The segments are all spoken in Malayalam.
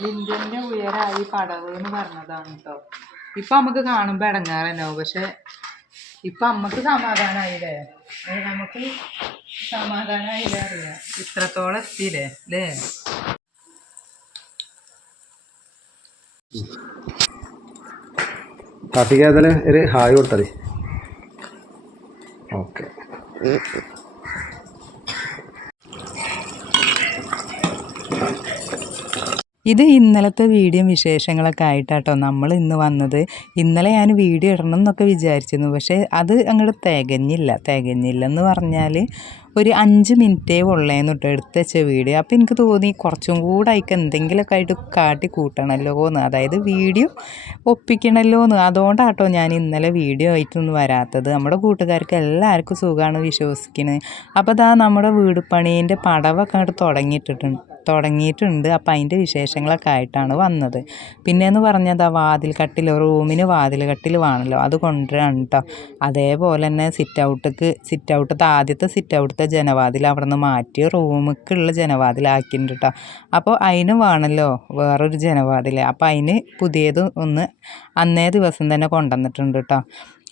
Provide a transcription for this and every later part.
ലിൻഡന്റെ ഉയരായി പടവ് എന്ന് പറഞ്ഞതാണ് കേട്ടോ ഇപ്പൊ നമുക്ക് കാണുമ്പോ ഇടങ്ങാറുണ്ടാവും പക്ഷെ ഇപ്പൊ നമുക്ക് സമാധാനായില്ലേ? നമുക്ക് സമാധാനായില്ലേ അറിയാം. ഇത്രത്തോളം എത്തിയില്ലേ അല്ലേ ഒരു ഹായ് കൊടുത്തത് ഓക്കെ. ഇത് ഇന്നലത്തെ വീഡിയോ വിശേഷങ്ങളൊക്കെ ആയിട്ടാട്ടോ നമ്മൾ ഇന്ന് വന്നത്. ഇന്നലെ ഞാൻ വീഡിയോ ഇടണം എന്നൊക്കെ വിചാരിച്ചിരുന്നു. പക്ഷേ അത് അങ്ങോട്ട് തികഞ്ഞില്ല. തികഞ്ഞില്ല എന്ന് പറഞ്ഞാൽ ഒരു അഞ്ച് മിനിറ്റേ ഉള്ളേന്ന് കേട്ടോ എടുത്ത് വെച്ച വീഡിയോ. അപ്പോൾ എനിക്ക് തോന്നി കുറച്ചും കൂടെ അതിക്ക് എന്തെങ്കിലുമൊക്കെ ആയിട്ട് കാട്ടി കൂട്ടണമല്ലോ എന്ന് അതായത് വീഡിയോ ഒപ്പിക്കണമല്ലോ എന്ന് അതുകൊണ്ടാട്ടോ ഞാൻ ഇന്നലെ വീഡിയോ ആയിട്ടൊന്നും വരാത്തത്. നമ്മുടെ കൂട്ടുകാർക്ക് എല്ലാവർക്കും സുഖമാണ് വിശ്വസിക്കുന്നത് അപ്പോൾ ദാ നമ്മുടെ വീട് പണീന്റെ പടവൊക്കെ അങ്ങോട്ട് തുടങ്ങിയിട്ടിട്ടുണ്ട്. തുടങ്ങിയിട്ടുണ്ട്. അപ്പോൾ അതിന്റെ വിശേഷങ്ങളൊക്കെ ആയിട്ടാണ് വന്നത്. പിന്നെയെന്ന് പറഞ്ഞത് ആ വാതിൽ കട്ടിൽ റൂമിന് വാതിൽ കട്ടിൽ വേണമല്ലോ അത് കൊണ്ടുവരാണ് കേട്ടോ അതേപോലെ തന്നെ സിറ്റ് ഔട്ടിക്ക് സിറ്റ് ഔട്ടത്തെ ആദ്യത്തെ സിറ്റ് ഔട്ടത്തെ ജനവാതിൽ അവിടെ നിന്ന് മാറ്റി റൂമിലേക്കുള്ള ജനവാതിലാക്കിയിട്ടുണ്ട് കേട്ടോ അപ്പോൾ അതിന് വേണമല്ലോ വേറൊരു ജനവാതിൽ അപ്പോൾ അതിന് പുതിയത് ഒന്ന് അന്നേ ദിവസം തന്നെ കൊണ്ടുവന്നിട്ടുണ്ട് കേട്ടോ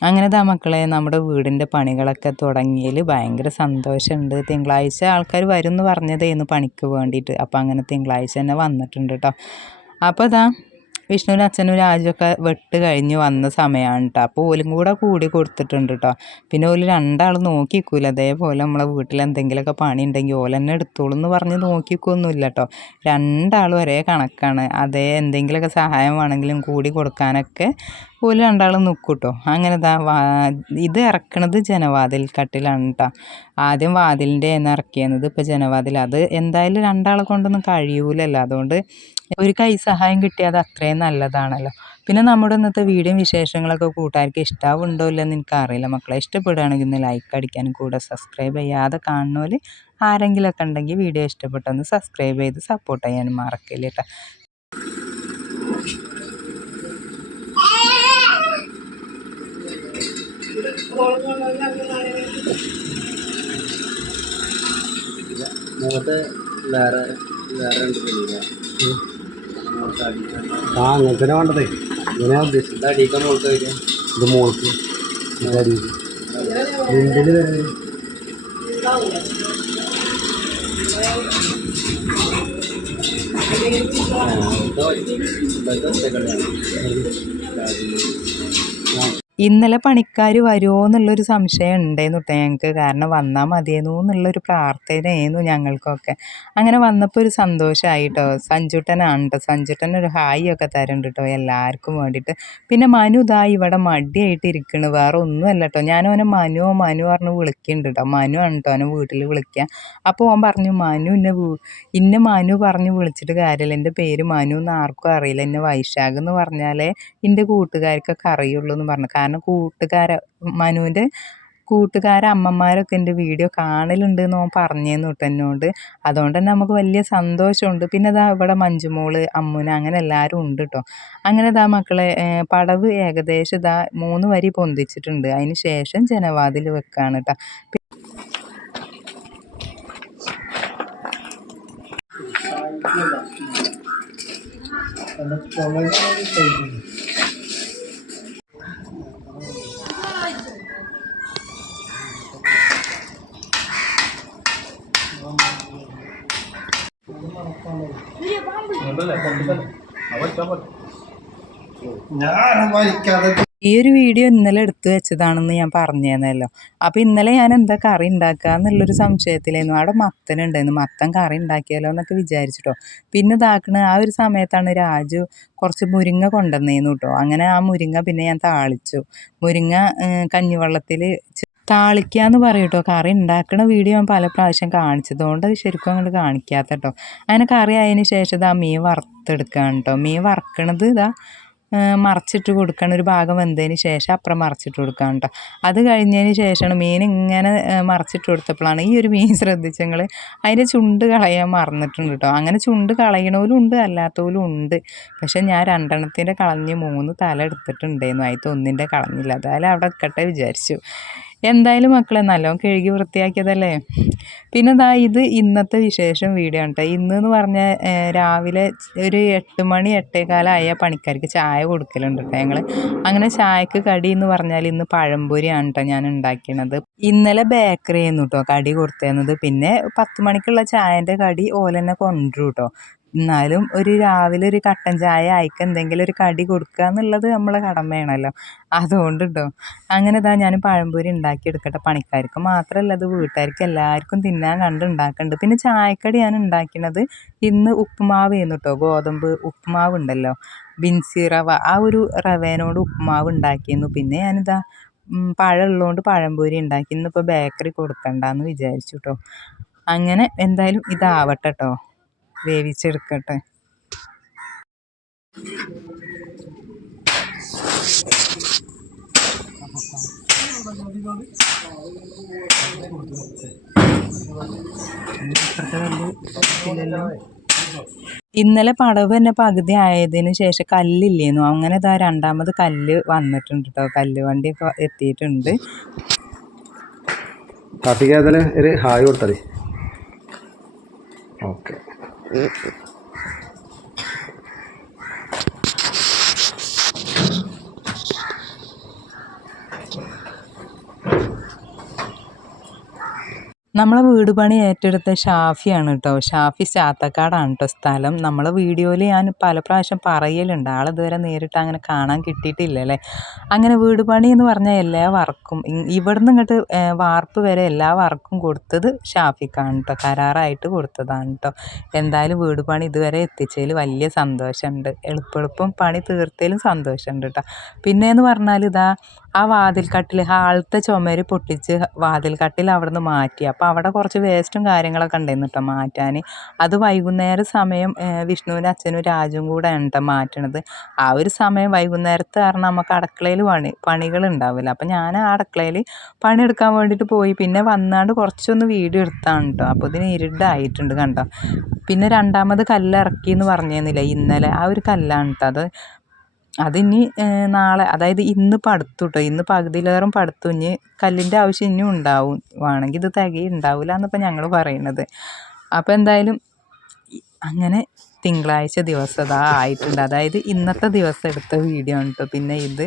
അങ്ങനെ ദാ മക്കളെ നമ്മുടെ വീടിന്റെ പണികളൊക്കെ തുടങ്ങിയതിൽ ഭയങ്കര സന്തോഷമുണ്ട്. തിങ്കളാഴ്ച ആൾക്കാർ വരും എന്ന് പറഞ്ഞതേന്ന് പണിക്ക് വേണ്ടിയിട്ട്. അപ്പോൾ അങ്ങനെ തിങ്കളാഴ്ച തന്നെ വന്നിട്ടുണ്ട് കേട്ടോ അപ്പോൾ ഇതാ വിഷ്ണുവിനും അച്ഛനും രാജുവൊക്കെ വെട്ട് കഴിഞ്ഞ് വന്ന സമയമാണ് കേട്ടോ അപ്പോൾ ഓലും കൂടെ കൂടി കൊടുത്തിട്ടുണ്ട് കേട്ടോ പിന്നെ ഓൽ രണ്ടാൾ നോക്കിക്കൂല. അതേപോലെ നമ്മളെ വീട്ടിൽ എന്തെങ്കിലുമൊക്കെ പണി ഉണ്ടെങ്കിൽ ഓല തന്നെ എടുത്തോളൂ എന്ന് പറഞ്ഞ് നോക്കിക്കൊന്നുമില്ല കേട്ടോ രണ്ടാളും ഒരേ കണക്കാണ്. അതേ എന്തെങ്കിലുമൊക്കെ സഹായം വേണമെങ്കിലും കൂടി കൊടുക്കാനൊക്കെ ഓൽ രണ്ടാളും നിൽക്കും കേട്ടോ അങ്ങനെ വാ ഇത് ഇറക്കണത് ജനവാതിൽ കട്ടിലാണ് കേട്ടോ ആദ്യം വാതിലിന്റെ എന്ന് ഇറക്കിയെന്നത് ഇപ്പോൾ ജനവാതിൽ അത് എന്തായാലും രണ്ടാളെ കൊണ്ടൊന്നും കഴിയൂലല്ലോ. അതുകൊണ്ട് ഒരു കൈ സഹായം കിട്ടിയാൽ അത് അത്രയും നല്ലതാണല്ലോ. പിന്നെ നമ്മുടെ ഇന്നത്തെ വീഡിയോ വിശേഷങ്ങളൊക്കെ കൂട്ടുകാർക്ക് ഇഷ്ടാവുണ്ടോ ഇല്ലെന്ന് എനിക്കറിയില്ല. മക്കളെ ഇഷ്ടപ്പെടുകയാണെങ്കിൽ ഒന്ന് ലൈക്ക് അടിക്കാനും കൂടെ സബ്സ്ക്രൈബ് ചെയ്യാതെ കാണുന്നവർ ആരെങ്കിലുമൊക്കെ ഉണ്ടെങ്കിൽ വീഡിയോ ഇഷ്ടപ്പെട്ടൊന്ന് സബ്സ്ക്രൈബ് ചെയ്ത് സപ്പോർട്ട് ചെയ്യാനും മറക്കില്ല കേട്ടോ മുഖത്ത് വേറെ വേറെ ഉണ്ട് പെണ്ണില്ല. ആ അങ്ങനെ തന്നെ വേണ്ടതേ. ഇങ്ങനെ ഉദ്ദേശിച്ചത്. അടിക്കാൻ മോൾക്ക് വരിക ഇത് മോൾക്ക്. ഇത് അടിയിൽ ലിൻഡിൽ വരെ ഇന്നലെ പണിക്കാർ വരുമോ എന്നുള്ളൊരു സംശയം ഉണ്ടായിരുന്നു കേട്ടോ ഞങ്ങൾക്ക് കാരണം വന്നാൽ മതിയെന്നു എന്നുള്ളൊരു പ്രാർത്ഥനയായിരുന്നു ഞങ്ങൾക്കൊക്കെ. അങ്ങനെ വന്നപ്പോൾ ഒരു സന്തോഷമായി കേട്ടോ സഞ്ജുട്ടനാണ് കേട്ടോ സഞ്ജുട്ടൻ ഒരു ഹായ് ഒക്കെ തരുന്നുണ്ട് കേട്ടോ എല്ലാവർക്കും വേണ്ടിയിട്ട് പിന്നെ മനു ഇതാ ഇവിടെ മടിയായിട്ട് ഇരിക്കണ് വേറെ ഒന്നുമല്ല കേട്ടോ ഞാൻ അവനെ മനു മനു പറഞ്ഞ് വിളിക്കുന്നുണ്ട് കേട്ടോ മനു ആണ് കേട്ടോ അവനെ വീട്ടിൽ വിളിക്കുക അപ്പോൾ അവൻ പറഞ്ഞു മനു എന്നെ ഇന്നെ മനു പറഞ്ഞ് വിളിച്ചിട്ട് കാര്യമില്ല എന്റെ പേര് മനു എന്ന് ആർക്കും അറിയില്ല. എന്നെ വൈശാഖ് എന്ന് പറഞ്ഞാലേ എന്റെ കൂട്ടുകാർക്കൊക്കെ അറിയുള്ളൂ എന്ന് പറഞ്ഞു. കാരണം കൂട്ടുകാര മനുവിന്റെ കൂട്ടുകാര അമ്മമാരൊക്കെ എന്റെ വീഡിയോ കാണലുണ്ട് എന്ന് ഓൻ പറഞ്ഞേന്ന് കേട്ടോ എന്നോട്. അതുകൊണ്ട് തന്നെ നമുക്ക് വലിയ സന്തോഷമുണ്ട്. പിന്നെ ഇതാ ഇവിടെ മഞ്ജുമോൾ അമ്മുന അങ്ങനെ എല്ലാവരും ഉണ്ട് കേട്ടോ. അങ്ങനെ ഇതാ മക്കളെ പടവ് ഏകദേശം ഇതാ മൂന്ന് വരി പൊന്തിച്ചിട്ടുണ്ട്. അതിന് ശേഷം ജനവാതിൽ വെക്കാണ് കേട്ടോ. ഈ ഒരു വീഡിയോ ഇന്നലെ എടുത്തു വെച്ചതാണെന്ന് ഞാൻ പറഞ്ഞേന്നല്ലോ. അപ്പോൾ ഇന്നലെ ഞാൻ എന്താ കറി ഉണ്ടാക്കുക എന്നുള്ളൊരു സംശയത്തിലായിരുന്നു. അവിടെ മത്തൻ ഉണ്ടായിരുന്നു മത്തൻ കറി ഉണ്ടാക്കിയാലോ എന്നൊക്കെ വിചാരിച്ചിട്ടോ. പിന്നെ ഇതാക്കണ ആ ഒരു സമയത്താണ് രാജു കുറച്ച് മുരിങ്ങ കൊണ്ടുവന്നേന്നു കേട്ടോ. അങ്ങനെ ആ മുരിങ്ങ പിന്നെ ഞാൻ താളിച്ചു. മുരിങ്ങ കഞ്ഞിവെള്ളത്തിൽ താളിക്കുക എന്ന് പറയും കേട്ടോ. കറി ഉണ്ടാക്കുന്ന വീഡിയോ ഞാൻ പല പ്രാവശ്യം കാണിച്ചതുകൊണ്ട് അത് ശരിക്കും അങ്ങോട്ട് കാണിക്കാത്ത കേട്ടോ. അങ്ങനെ കറി ആയതിന് ശേഷം ഇതാ മീൻ വറുത്തെടുക്കുകയാണ് കേട്ടോ. മീൻ വറക്കണത് ഇതാ മറച്ചിട്ട് കൊടുക്കണം. ഒരു ഭാഗം വെന്തതിന് ശേഷം അപ്പുറം മറച്ചിട്ട് കൊടുക്കാൻ കേട്ടോ. അത് കഴിഞ്ഞതിന് ശേഷമാണ് മീൻ ഇങ്ങനെ മറച്ചിട്ട് കൊടുത്തപ്പോഴാണ് ഈ ഒരു മീൻ ശ്രദ്ധിച്ച് നിങ്ങൾ അതിന്റെ ചുണ്ട് കളയാൻ മറന്നിട്ടുണ്ട് കേട്ടോ. അങ്ങനെ ചുണ്ട് കളയണവരും ഉണ്ട് അല്ലാത്തവരും ഉണ്ട്. പക്ഷെ ഞാൻ രണ്ടെണ്ണത്തിന്റെ കളഞ്ഞ് മൂന്ന് തല എടുത്തിട്ടുണ്ടായിരുന്നു. അതിൽ ഒന്നിന്റെ കളഞ്ഞില്ല. അതായത് അവിടെ നിൽക്കട്ടെ വിചാരിച്ചു. എന്തായാലും മക്കളെ നല്ലോണം കഴുകി വൃത്തിയാക്കിയതല്ലേ? പിന്നെ ദാ ഇത് ഇന്നത്തെ വിശേഷം വീഡിയോ ആണ് കേട്ടോ ഇന്ന് എന്ന് പറഞ്ഞാൽ രാവിലെ ഒരു എട്ട് മണി എട്ടേകാലമായ പണിക്കാർക്ക് ചായ കൊടുക്കലുണ്ട് കേട്ടോ ഞങ്ങൾ അങ്ങനെ ചായക്ക് കടി എന്ന് പറഞ്ഞാൽ ഇന്ന് പഴംപൊരിയാണ് കേട്ടോ ഞാൻ ഉണ്ടാക്കിയത് ഇന്നലെ ബേക്കറി ആയിരുന്നു കേട്ടോ കടി കൊടുത്തിരുന്നത് പിന്നെ പത്ത് മണിക്കുള്ള ചായന്റെ കടി ഓലെന്നെ കൊണ്ടുവരും കേട്ടോ എന്നാലും ഒരു രാവിലെ ഒരു കട്ടൻ ചായ അയക്ക് എന്തെങ്കിലും ഒരു കടി കൊടുക്കുക എന്നുള്ളത് നമ്മളെ കടമയാണല്ലോ അതുകൊണ്ട് കേട്ടോ അങ്ങനെ ഇതാ ഞാൻ പഴംപൊരി ഉണ്ടാക്കിയെടുക്കട്ടെ പണിക്കാർക്ക് മാത്രമല്ല അത് വീട്ടുകാർക്ക് എല്ലാവർക്കും തിന്നാൻ കണ്ട് ഉണ്ടാക്കുന്നുണ്ട് പിന്നെ ചായക്കടി ഞാൻ ഉണ്ടാക്കുന്നത് ഇന്ന് ഉപ്പുമാവ് ചെയ്യുന്നു കേട്ടോ ഗോതമ്പ് ഉപ്പുമാവ് ഉണ്ടല്ലോ. ബിൻസി റവ. ആ ഒരു റവേനോട് ഉപ്പുമാവ് ഉണ്ടാക്കിയിരുന്നു. പിന്നെ ഞാനിതാ പഴം ഉള്ളതുകൊണ്ട് പഴംപൊരി ഉണ്ടാക്കി. ഇന്നിപ്പോൾ ബേക്കറി കൊടുക്കണ്ടെന്ന് വിചാരിച്ചു കേട്ടോ അങ്ങനെ എന്തായാലും ഇതാവട്ടെ കേട്ടോ വേവിച്ചെടുക്കട്ടെ. ഇന്നലെ പടവ് തന്നെ പകുതി ആയതിനു ശേഷം കല്ലില്ലേന്നു. അങ്ങനെ ഇതാ രണ്ടാമത് കല്ല് വന്നിട്ടുണ്ട് കേട്ടോ കല്ല് വണ്ടിയൊക്കെ എത്തിയിട്ടുണ്ട്. കാട്ടിക്കാതൽ ഒരു ഹായ് കൊടുത്തതി ഓക്കെ. 嗯 നമ്മളെ വീട് പണി ഏറ്റെടുത്ത ഷാഫിയാണ് കേട്ടോ ഷാഫി ചാത്തക്കാടാണ് കേട്ടോ സ്ഥലം. നമ്മളെ വീഡിയോയിൽ ഞാൻ പല പ്രാവശ്യം പറയലുണ്ട്. ആളിതുവരെ നേരിട്ട് അങ്ങനെ കാണാൻ കിട്ടിയിട്ടില്ല അല്ലേ? അങ്ങനെ വീട് പണി എന്ന് പറഞ്ഞാൽ എല്ലാ വർക്കും ഇവിടുന്ന് ഇങ്ങോട്ട് വാർപ്പ് വരെ എല്ലാ വർക്കും കൊടുത്തത് ഷാഫിക്കാണ് കേട്ടോ കരാറായിട്ട് കൊടുത്തതാണ് കേട്ടോ എന്തായാലും വീട് പണി ഇതുവരെ എത്തിച്ചതിൽ വലിയ സന്തോഷമുണ്ട്. എളുപ്പെളുപ്പം പണി തീർത്തതിലും സന്തോഷമുണ്ട് കേട്ടോ പിന്നെയെന്ന് പറഞ്ഞാൽ ഇതാ ആ വാതിൽക്കട്ടിൽ ഹാളത്തെ ചുമര് പൊട്ടിച്ച് വാതിൽക്കട്ടിൽ അവിടെ നിന്ന് മാറ്റി. അപ്പോൾ അവിടെ കുറച്ച് വേസ്റ്റും കാര്യങ്ങളൊക്കെ ഉണ്ടായിരുന്നു കേട്ടോ മാറ്റാൻ അത് വൈകുന്നേര സമയം വിഷ്ണുവിന്റെ അച്ഛനും രാജും കൂടെ കേട്ടോ മാറ്റണത്. ആ ഒരു സമയം വൈകുന്നേരത്ത് കാരണം നമുക്ക് അടുക്കളയിൽ പണി പണികൾ ഉണ്ടാവില്ല അപ്പം ഞാൻ ആ അടുക്കളയിൽ പണിയെടുക്കാൻ വേണ്ടിയിട്ട് പോയി. പിന്നെ വന്നാണ്ട് കുറച്ചൊന്ന് വീഡിയോ എടുത്താണ് കേട്ടോ അപ്പോൾ ഇതിന് ഇരുട്ടായിട്ടുണ്ട് കണ്ടോ. പിന്നെ രണ്ടാമത് കല്ലിറക്കി എന്ന് പറഞ്ഞിരുന്നില്ല ഇന്നലെ. ആ ഒരു കല്ലാണ് കേട്ടോ അത് അതിനി നാളെ അതായത് ഇന്ന് പടുത്തു കേട്ടോ ഇന്ന് പകുതിയിലേറും പടുത്തു ഇനി കല്ലിന്റെ ആവശ്യം ഇനിയും ഉണ്ടാവും വേണമെങ്കിൽ ഇത് തികയും ഉണ്ടാവില്ല എന്നിപ്പോൾ ഞങ്ങൾ പറയുന്നത് അപ്പോൾ എന്തായാലും അങ്ങനെ തിങ്കളാഴ്ച ദിവസം അതാ ആയിട്ടുണ്ട്. അതായത് ഇന്നത്തെ ദിവസം എടുത്ത വീഡിയോ കേട്ടോ പിന്നെ ഇത്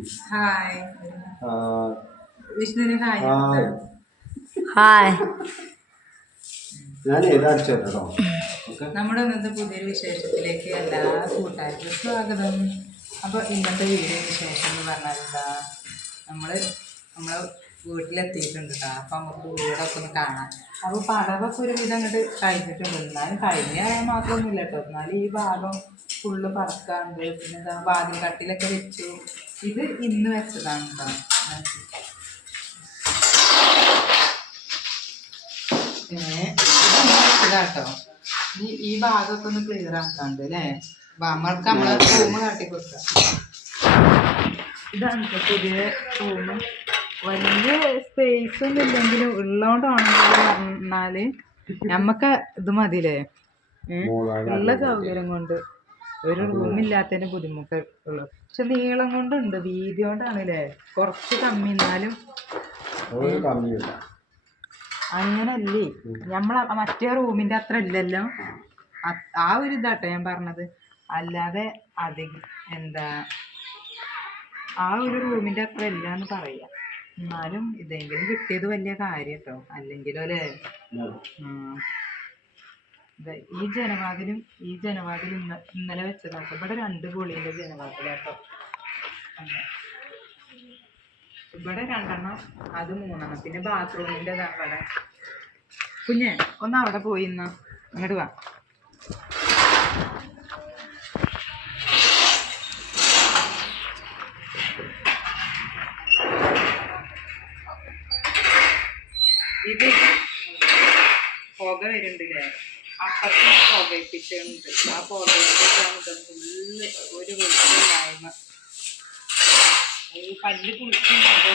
ഹായ് വിഷ്ണുവിന് ഹായ് ഹായ് ഞാൻ ഏതാ കേട്ടോ നമ്മുടെ ഇന്നത്തെ പുതിയൊരു വിശേഷത്തിലേക്ക് എല്ലാ കൂട്ടുകാർക്കും സ്വാഗതം. അപ്പോൾ ഇന്നത്തെ വീഡിയോ വിശേഷം എന്ന് പറഞ്ഞാൽ എന്താ? നമ്മൾ നമ്മൾ വീട്ടിലെത്തിയിട്ടുണ്ട് കേട്ടോ അപ്പോൾ നമുക്ക് വീടൊക്കെ ഒന്ന് കാണാം. അപ്പോൾ പടവൊക്കെ ഒരു വിധം അങ്ങോട്ട് കഴിഞ്ഞിട്ടുണ്ട്. എന്നാലും കഴിഞ്ഞ മാത്രമൊന്നുമില്ല കേട്ടോ എന്നാലും ഈ ഭാഗം ഫുള്ള് പറക്കാണ്ട് പിന്നെ ഇതാ വാതിൽ കട്ടിലൊക്കെ വെച്ചു. ഇത് ഇന്ന് വെച്ചതാണ് കേട്ടോ പിന്നെ ഈ ഈ ഭാഗമൊക്കെ ഒന്ന് ക്ലിയർ ആക്കാണ്ട് അല്ലേ നമ്മൾക്ക് നമ്മളെ റൂം കാട്ടി കൊടുക്കാം. ഇതാണ് പുതിയ റൂം വലിയ സ്പേസ് ഒന്നും ഇല്ലെങ്കിലും ഉള്ളതുകൊണ്ടാണെന്ന് പറഞ്ഞാൽ നമ്മക്ക് ഇത് മതിയില്ലേ. ഉള്ള സൗകര്യം കൊണ്ട്. ഒരു റൂമില്ലാത്തതിന് ബുദ്ധിമുട്ട് ഉള്ളു. പക്ഷെ നീളം കൊണ്ടുണ്ട് വീതി കൊണ്ടാണ് അല്ലേ കുറച്ച് കമ്മി എന്നാലും അങ്ങനല്ലേ? നമ്മൾ മറ്റേ റൂമിന്റെ അത്ര ഇല്ലല്ലോ. ആ ഒരു ഇതാട്ടോ ഞാൻ പറഞ്ഞത്. അല്ലാതെ അധികം എന്താ ആ ഒരു റൂമിന്റെ അത്ര ഇല്ല എന്ന് പറയാം. എന്നാലും ഇതെങ്കിലും കിട്ടിയത് വലിയ കാര്യം കേട്ടോ അല്ലെങ്കിലോ അല്ലേ? ഈ ജനവാതിലും ഈ ജനവാതിലും ഇന്ന ഇന്നലെ വെച്ചതാട്ടോ ഇവിടെ രണ്ട് പൊളിയുടെ ജനവാതിലാട്ടോ? ഇവിടെ രണ്ടെണ്ണം അത് മൂന്നെണ്ണം. പിന്നെ ബാത്റൂമിന്റെ ഇവിടെ കുഞ്ഞെ ഒന്ന് അവിടെ പോയി ഇന്നാ. അങ്ങോട്ട് വാ. ഇത് പുക വരുന്നുണ്ടല്ലേ? അപ്പുറത്ത് പുകയിപ്പിച്ചുണ്ട് ആ പുകയിപ്പിച്ചാണ് ഫുള്ള് ഒരു വെളിച്ചില്ലായ്മ ഈ പല്ല് കുളിക്കുന്നുണ്ടോ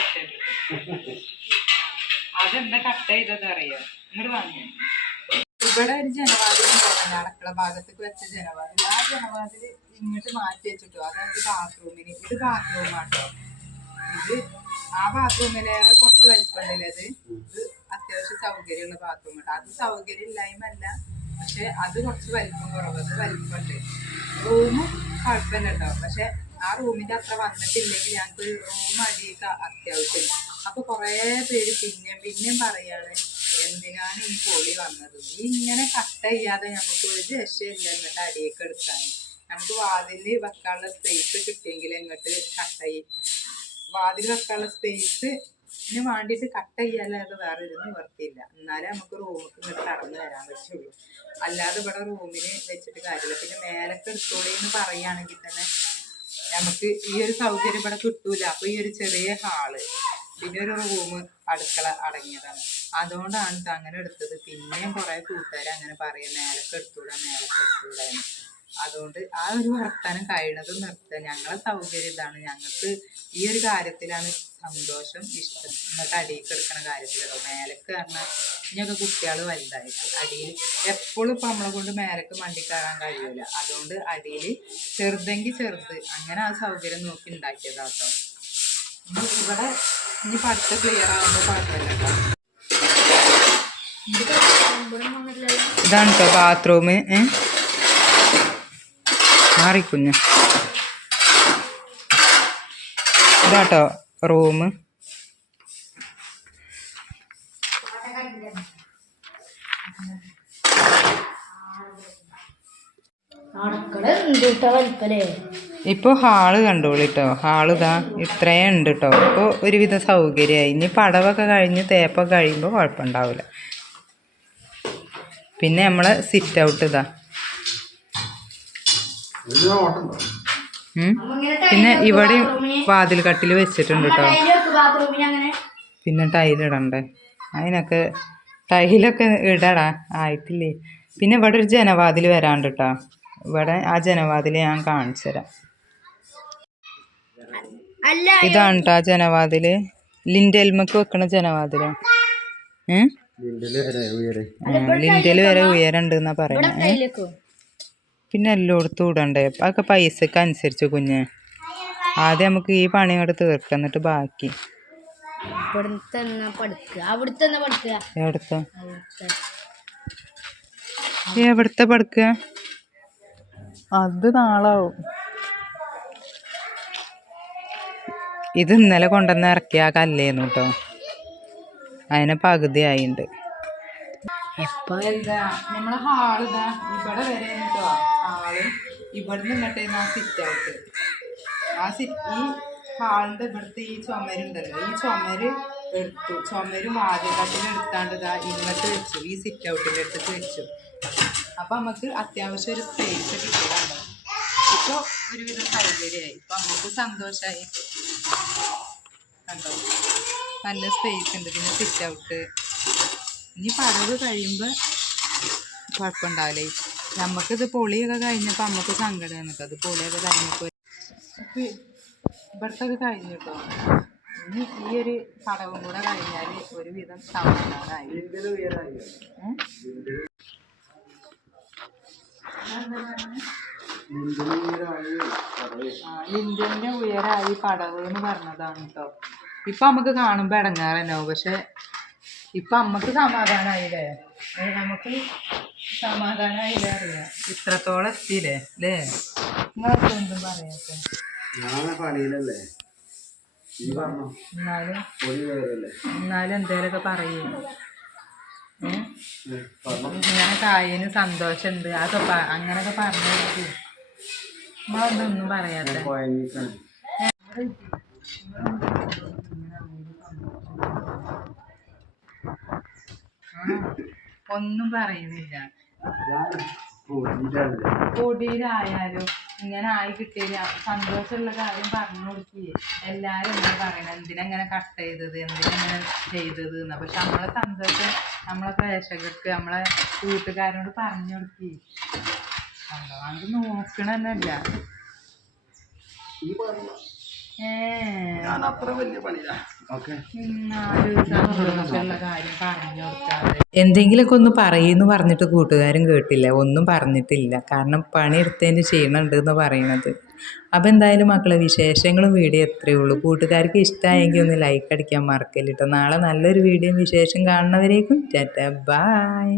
അതെന്താ കട്ട് ചെയ്തത് അറിയോ? ഇങ്ങോട്ട് വാങ്ങിയ ഇവിടെ ഒരു ജനവാതിലും തുറന്നു അടുക്കള ഭാഗത്തേക്ക് വെച്ച ജനവാതിൽ. ആ ജനവാതിൽ ഇങ്ങോട്ട് മാറ്റി വെച്ചിട്ടു. അതായത് ബാത്റൂമിന് ഇത് ബാത്റൂമാട്ടോ ഇത് ആ ബാത്റൂമിലേറെ കുറച്ച് വലിപ്പമുണ്ടല്ലേ അത്? ഇത് അത്യാവശ്യം സൗകര്യമുള്ള ബാത്റൂം ഉണ്ട് അത് സൗകര്യം ഇല്ലായ്മല്ല പക്ഷെ അത് കുറച്ച് വലിപ്പം കുറവ് അത് വലിപ്പമുണ്ട് റൂമും കുഴപ്പമില്ല കേട്ടോ. പക്ഷെ ആ റൂമിന്റെ അത്ര വന്നിട്ടില്ലെങ്കിൽ ഞങ്ങൾക്ക് റൂം അടിയൊക്കെ അത്യാവശ്യം. അപ്പൊ കുറേ പേര് പിന്നെയും പിന്നെയും പറയാണ് എന്തിനാണ് ഈ പൊളി വന്നത്? ഈ ഇങ്ങനെ കട്ട് ചെയ്യാതെ നമുക്ക് ഒരു രക്ഷയില്ല എന്നിട്ട് അടിയൊക്കെ എടുക്കാൻ. നമുക്ക് വാതിൽ വെക്കാനുള്ള സ്പേസ് കിട്ടിയെങ്കിൽ ഇങ്ങോട്ട് കട്ട് ചെയ്യും വാതിൽ വെക്കാനുള്ള സ്പേസ് ഇതിന് വേണ്ടിയിട്ട് കട്ട് ചെയ്യാതെ വേറെ ഇരുന്ന് നിവർത്തിയില്ല. എന്നാലേ നമുക്ക് റൂമിൽ ഇങ്ങോട്ട് കടന്നു വരാൻ പറ്റുള്ളൂ. അല്ലാതെ ഇവിടെ റൂമിന് വെച്ചിട്ട് കാര്യമില്ല. പിന്നെ മേലൊക്കെ എടുത്തോളി എന്ന് പറയുകയാണെങ്കിൽ തന്നെ നമുക്ക് ഈ ഒരു സൗകര്യം ഇവിടെ കിട്ടൂല. അപ്പൊ ഈ ഒരു ചെറിയ ഹാൾ. പിന്നെ ഒരു റൂം അടുക്കള അടങ്ങിയതാണ്. അതുകൊണ്ടാണ് അങ്ങനെ എടുത്തത്. പിന്നെയും കുറെ കൂട്ടുകാർ അങ്ങനെ പറയും മേലൊക്കെ എടുത്തൂടാ മേലൊക്കെ എടുത്തൂടാ അതുകൊണ്ട് ആ ഒരു വർത്താനം കഴിയണതും നിർത്തുക ഞങ്ങളെ സൗകര്യം ഇതാണ്. ഞങ്ങൾക്ക് ഈ ഒരു കാര്യത്തിലാണ് സന്തോഷം ഇഷ്ടം. എന്നിട്ട് അടിയിലേക്ക് എടുക്കുന്ന കാര്യത്തിലോ മേലക്ക് പറഞ്ഞാൽ ഇനിയൊക്കെ കുട്ടികൾ വലുതായിട്ട്. അടിയിൽ എപ്പോഴും ഇപ്പം നമ്മളെ കൊണ്ട് മേലക്ക് മണ്ടി കയറാൻ കഴിയൂല. അതുകൊണ്ട് അടിയിൽ ചെറുതെങ്കിൽ ചെറുത്. അങ്ങനെ ആ സൗകര്യം നോക്കി ഉണ്ടാക്കിയതാട്ടോ ഇവിടെ ഇനി പഠിത്ത ക്ലിയർ ആകുമ്പോൾ കുഴപ്പമില്ല കേട്ടോ ഇതാണ് കേട്ടോ ബാത്റൂം മാറിക്കുഞ്ഞ് ഇതാട്ടോ റൂം. ഇപ്പൊ ഇപ്പോൾ ഹാൾ കണ്ടോളിട്ടോ. ഹാൾ ഇതാ ഇത്രയും ഉണ്ട് കേട്ടോ ഇപ്പോൾ ഒരുവിധ സൗകര്യമായി. ഇനി പടവൊക്കെ കഴിഞ്ഞ് തേപ്പൊക്കെ കഴിയുമ്പോൾ കുഴപ്പമുണ്ടാവില്ല പിന്നെ നമ്മളെ സിറ്റ് ഔട്ട് ഇതാ. പിന്നെ ഇവിടെ വാതിൽ കട്ടിൽ വെച്ചിട്ടുണ്ട് കേട്ടോ പിന്നെ ടൈലിടണ്ടേ അതിനൊക്കെ ടൈലൊക്കെ ഇടടാ ആയിട്ടില്ലേ? പിന്നെ ഇവിടെ ഒരു ജനവാതിൽ വരാണ്ട് കേട്ടോ ഇവിടെ ആ ജനവാതിൽ ഞാൻ കാണിച്ചു തരാം. അല്ല ഇതാണ് കേട്ടോ ആ ജനവാതിൽ ലിൻഡൽമക്ക് വെക്കണ ജനവാതിൽ. ഏഹ് ലിൻഡൽ വരെ ഉയരണ്ട് എന്നാ പറയുന്നത് കയ്യിലേക്കോ? പിന്നെ എല്ലായിടത്തും ഇടണ്ടേ. അതൊക്കെ പൈസക്ക് അനുസരിച്ച് കുഞ്ഞ്. ആദ്യം നമുക്ക് ഈ പണി അങ്ങോട്ട് തീർക്കാം എന്നിട്ട് ബാക്കി. പഠിക്കുക. പഠിക്കുക. എവിടുത്തെ? എവിടുത്തെ പടുക്കുക അത് നാളാവും. ഇത് ഇന്നലെ കൊണ്ടുവന്ന് ഇറക്കിയ ആ കല്ലേന്നു കേട്ടോ അതിനെ പകുതി ആയിണ്ട്. നമ്മളെ ഹാളിതാ. ഇവിടെ വരെ കേട്ടോ ഹാൾ ഇവിടെ നിന്നിട്ട് ആ സിറ്റ് ഔട്ട് ആ സിറ്റ് ഈ ഹാളിന്റെ ഇവിടുത്തെ ഈ ചുമരുണ്ടല്ലോ ഈ ചുമര് എടുത്തു. ചുമര് വാതിൽക്കട്ടിൽ എടുത്താണ്ട് ഇതാ ഇങ്ങോട്ട് വെച്ചു ഈ സിറ്റ് ഔട്ടിന്റെ അടുത്ത് വെച്ചു. അപ്പം നമുക്ക് അത്യാവശ്യം ഒരു സ്പേസ് കിട്ടിയതാണ്. ഇപ്പോൾ ഒരുവിധ സൗകര്യമായി. ഇപ്പം നമുക്ക് സന്തോഷമായി. കണ്ടോ? നല്ല സ്പേസ് ഉണ്ട്. പിന്നെ സിറ്റ് ഔട്ട് ഇനി പടവ് കഴിയുമ്പോൾ കുഴപ്പമുണ്ടാവില്ലേ. നമുക്കിത് പൊളിയൊക്കെ കഴിഞ്ഞപ്പോൾ നമുക്ക് സങ്കടം കേട്ടോ അത് പൊളിയൊക്കെ കഴിഞ്ഞപ്പോൾ ഇവിടുത്തെ ഒക്കെ കഴിഞ്ഞു കേട്ടോ ഇനി ഈ ഒരു പടവും കൂടെ കഴിഞ്ഞാൽ ഒരുവിധം സമാധാനമായി ലിൻഡിൽ ഉയരായി പടവ് എന്ന് പറഞ്ഞതാണ് കേട്ടോ ഇപ്പൊ നമുക്ക് കാണുമ്പോ ഇടങ്ങാറല്ലോ പക്ഷെ ഇപ്പൊ നമ്മക്ക് സമാധാനായില്ലേ? നമുക്ക് സമാധാനമായില്ല അറിയാം ഇത്രത്തോളം എത്തിയില്ലേ? അല്ലേ? എന്തും പറയാത്ത? ഞാൻ പണിയിലല്ലേ? എന്നാലും എന്തേലൊക്കെ പറയൂ. ഇങ്ങനെ കായന് സന്തോഷമുണ്ട് അതൊക്കെ അങ്ങനൊക്കെ പറഞ്ഞു കൊടുക്ക് നിങ്ങളെന്തൊന്നും പറയാത്ത? ഒന്നും പറയുന്നില്ല. പൊടിയിലായാലും ഇങ്ങനെ ആയി കിട്ടിയില്ല സന്തോഷമുള്ള കാര്യം പറഞ്ഞു കൊടുക്കേ എല്ലാരും എന്താ എന്തിനാ ഇങ്ങനെ കട്ട് ചെയ്തത്? എന്തിനാ ഇങ്ങനെ ചെയ്തത്? എന്നാ. പക്ഷെ നമ്മളെ സന്തോഷം നമ്മളെ പ്രേക്ഷകർക്ക് നമ്മളെ കൂട്ടുകാരോട് പറഞ്ഞു കൊടുക്കേ ഈ ഏ ഞാൻ അത്ര വലിയ പണിയാ ഓക്കെ. എന്തെങ്കിലുമൊക്കെ ഒന്ന് പറയുന്നു പറഞ്ഞിട്ട് കൂട്ടുകാരും കേട്ടില്ല. ഒന്നും പറഞ്ഞിട്ടില്ല. കാരണം പണി പണിയെടുത്തതിന് ക്ഷീണമുണ്ട് എന്ന് പറയണത്. അപ്പം എന്തായാലും മക്കളെ വിശേഷങ്ങളും വീഡിയോ എത്രയേ ഉള്ളൂ. കൂട്ടുകാർക്ക് ഇഷ്ടമായെങ്കിൽ ഒന്ന് ലൈക്ക് അടിക്കാൻ മറക്കല്ലിട്ടോ നാളെ നല്ലൊരു വീഡിയോ വിശേഷം കാണുന്നവരേക്കും. ടാറ്റ. ബായ്